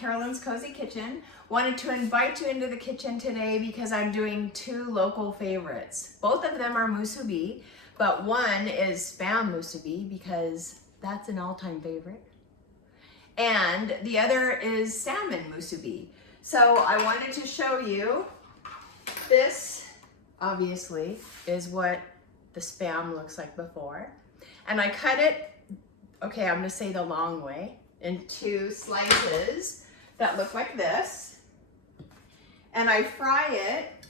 Carolyn's Cozy Kitchen. Wanted to invite you into the kitchen today because I'm doing two local favorites. Both of them are musubi, but one is Spam Musubi because that's an all-time favorite. And the other is Salmon Musubi. So I wanted to show you, this obviously is what the Spam looks like before. And I cut it, okay, I'm gonna say the long way, into slices that look like this. And I fry it.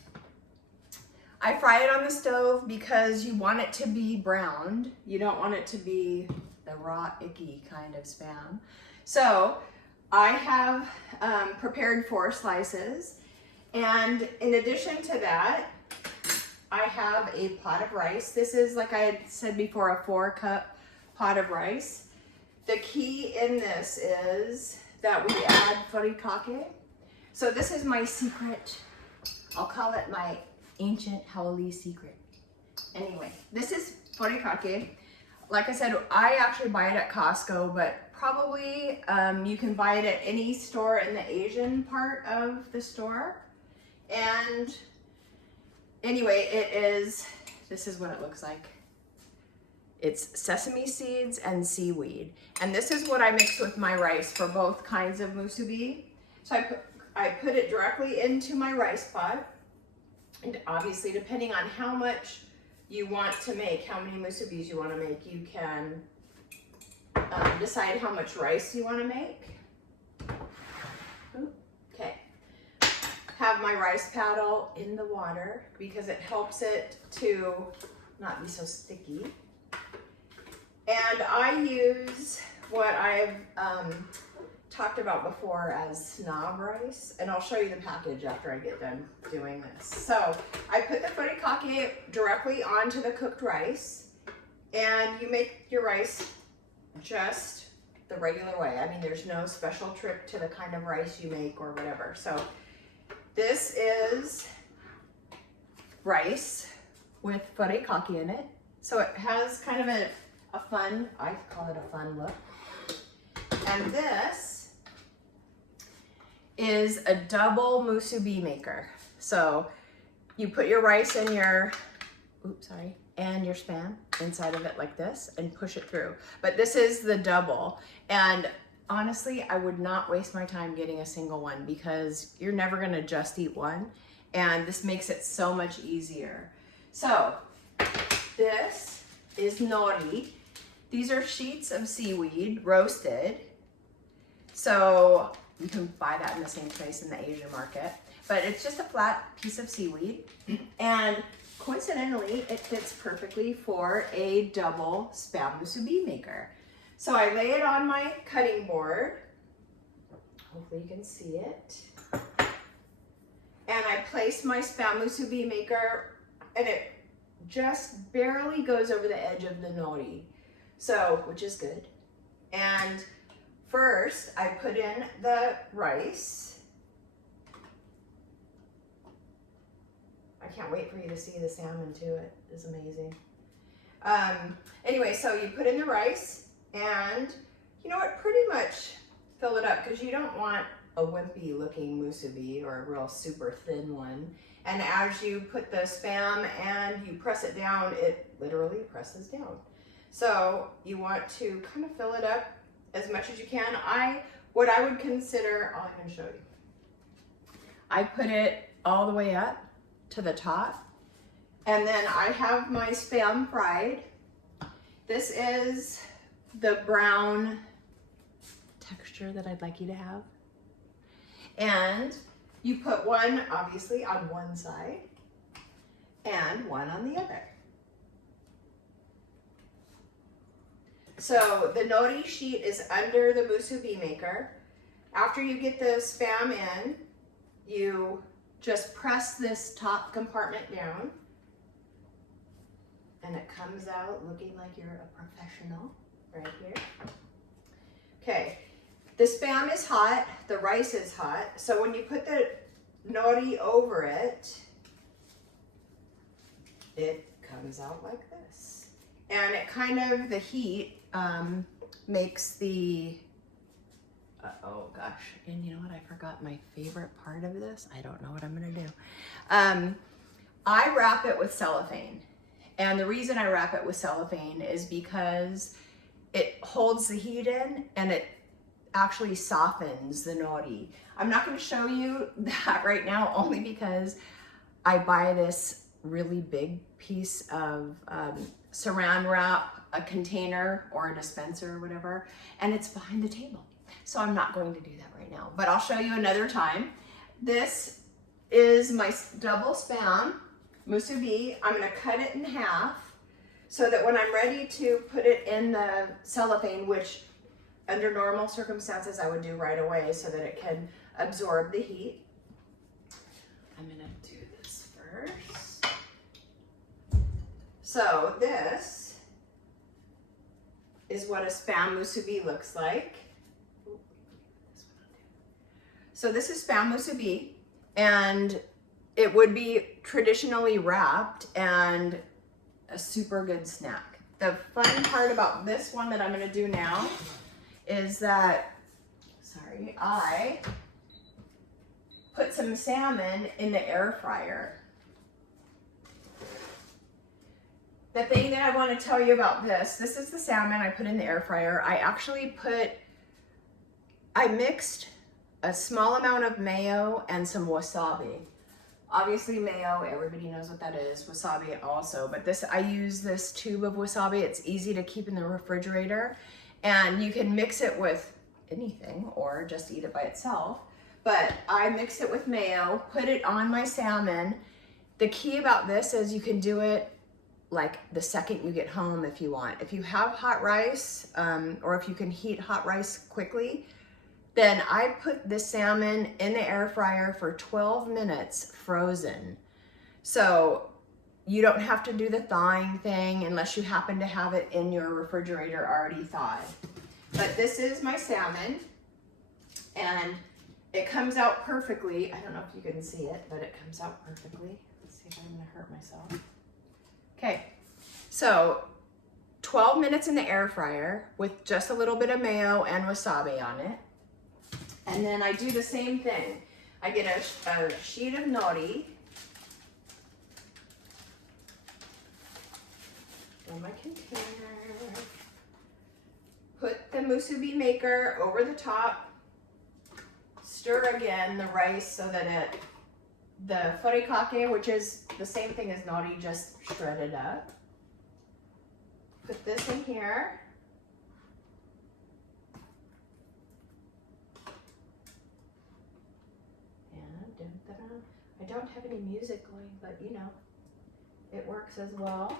I fry it on the stove because you want it to be browned. You don't want it to be the raw, icky kind of Spam. So I have prepared 4 slices. And in addition to that, I have a pot of rice. This is, like I had said before, a 4-cup pot of rice. The key in this is that we add furikake. So this is my secret. I'll call it my ancient Howley secret. Anyway, this is furikake. Like I said, I actually buy it at Costco, but probably you can buy it at any store in the Asian part of the store. And anyway, this is what it looks like. It's sesame seeds and seaweed. And this is what I mix with my rice for both kinds of musubi. So I put it directly into my rice pot. And obviously, depending on how much you want to make, how many musubis you want to make, you can decide how much rice you want to make. Okay. Have my rice paddle in the water because it helps it to not be so sticky. And I use what I've talked about before as snob rice, and I'll show you the package after I get done doing this. So I put the furikake directly onto the cooked rice, and you make your rice just the regular way. I mean, there's no special trick to the kind of rice you make or whatever. So this is rice with furikake in it. So it has kind of a fun, I call it a fun look. And this is a double musubi maker. So you put your rice in your, and your Spam inside of it like this and push it through. But this is the double. And honestly, I would not waste my time getting a single one because you're never gonna just eat one. And this makes it so much easier. So this is nori. These are sheets of seaweed, roasted. So you can buy that in the same place in the Asian market. But it's just a flat piece of seaweed. And coincidentally, it fits perfectly for a double Spam musubi maker. So I lay it on my cutting board. Hopefully you can see it. And I place my Spam musubi maker, and it just barely goes over the edge of the nori. So, which is good. And first, I put in the rice. I can't wait for you to see the salmon too. It is amazing. Anyway, so you put in the rice, and you know what? Pretty much fill it up because you don't want a wimpy looking musubi or a real super thin one. And as you put the Spam and you press it down, it literally presses down. So you want to kind of fill it up as much as you can. What I would consider, I'll even show you. I put it all the way up to the top, and then I have my Spam fried. This is the brown texture that I'd like you to have. And you put one, obviously, on one side and one on the other. So the nori sheet is under the musubi maker. After you get the Spam in, you just press this top compartment down, and it comes out looking like you're a professional right here. Okay, the Spam is hot, the rice is hot, so when you put the nori over it, it comes out like this. And it kind of, the heat makes the Oh gosh, and you know what? I forgot my favorite part of this. I don't know what I'm gonna do. I wrap it with cellophane. And the reason I wrap it with cellophane is because it holds the heat in and it actually softens the nori. I'm not gonna show you that right now only because I buy this really big piece of saran wrap, a container or a dispenser or whatever, and it's behind the table. So I'm not going to do that right now, but I'll show you another time. This is my double spam musubi. I'm gonna cut it in half so that when I'm ready to put it in the cellophane, which under normal circumstances I would do right away so that it can absorb the heat. I'm gonna do this first. So this is what a spam musubi looks like. So this is spam musubi, and it would be traditionally wrapped and a super good snack. The fun part about this one that I'm gonna do now is that, I put some salmon in the air fryer. The thing that I want to tell you about this is the salmon I put in the air fryer. I mixed a small amount of mayo and some wasabi. Obviously mayo, everybody knows what that is. Wasabi also, but I use this tube of wasabi. It's easy to keep in the refrigerator, and you can mix it with anything or just eat it by itself. But I mix it with mayo, put it on my salmon. The key about this is you can do it like the second you get home if you want. If you have hot rice, or if you can heat hot rice quickly, then I put the salmon in the air fryer for 12 minutes frozen. So you don't have to do the thawing thing unless you happen to have it in your refrigerator already thawed. But this is my salmon, and it comes out perfectly. I don't know if you can see it, but it comes out perfectly. Let's see if I'm gonna hurt myself. Okay, so 12 minutes in the air fryer with just a little bit of mayo and wasabi on it. And then I do the same thing. I get a sheet of nori. In my container. Put the musubi maker over the top. Stir again the rice so that the furikake, which is the same thing as nori, just shredded up. Put this in here. I don't have any music going, but you know, it works as well.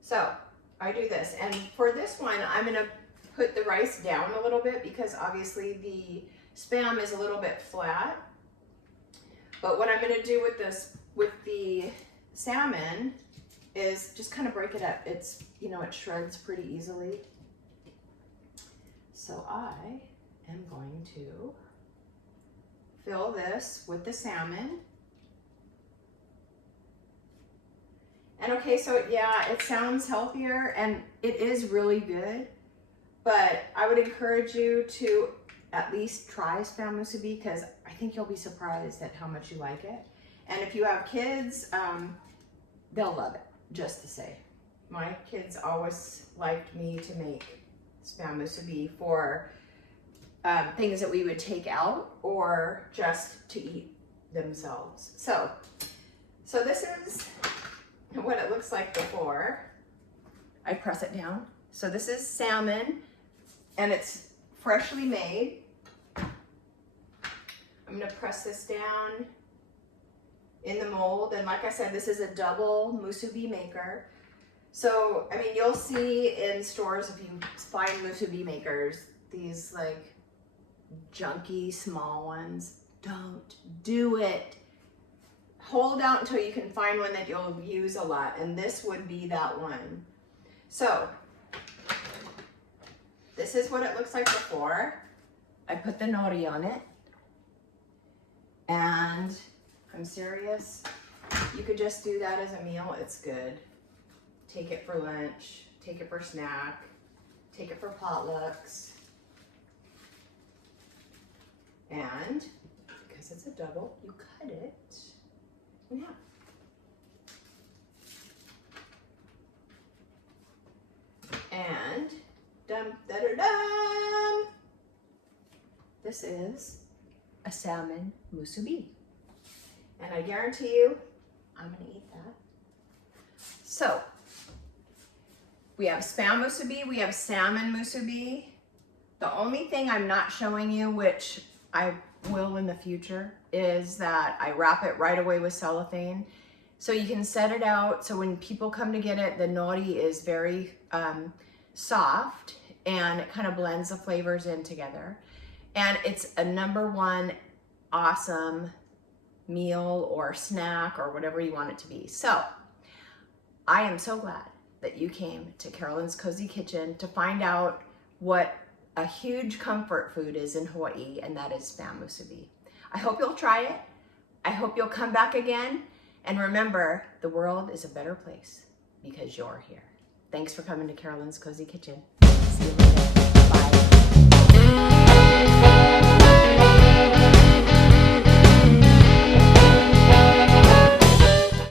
So I do this, and for this one, I'm gonna put the rice down a little bit because obviously the spam is a little bit flat. But what I'm gonna do with the salmon is just kind of break it up. It's, you know, it shreds pretty easily. So I am going to fill this with the salmon. And okay, so yeah, it sounds healthier and it is really good, but I would encourage you to at least try spam musubi because I think you'll be surprised at how much you like it. And if you have kids, they'll love it, just to say. My kids always liked me to make spam musubi for things that we would take out or just to eat themselves. So this is what it looks like before I press it down. So this is salmon and it's freshly made. I'm gonna press this down in the mold, and like I said, this is a double musubi maker. So, I mean, you'll see in stores if you find musubi makers, these like junky small ones. Don't do it. Hold out until you can find one that you'll use a lot, and this would be that one. So this is what it looks like before. I put the nori on it, and I'm serious, you could just do that as a meal. It's good. Take it for lunch, take it for snack, take it for potlucks. And because it's a double, you cut it in half. And dum da da dum. This is a salmon musubi. And I guarantee you, I'm gonna eat that. So, we have spam musubi, we have salmon musubi. The only thing I'm not showing you, which I will in the future, is that I wrap it right away with cellophane. So you can set it out, so when people come to get it, the nori is very soft, and it kind of blends the flavors in together. And it's a #1 awesome meal or snack or whatever you want it to be. So I am so glad that you came to Carolyn's Cozy Kitchen to find out what a huge comfort food is in Hawaii, and that is spam musubi. I hope you'll try it. I hope you'll come back again. And remember, the world is a better place because you're here. Thanks for coming to Carolyn's Cozy Kitchen.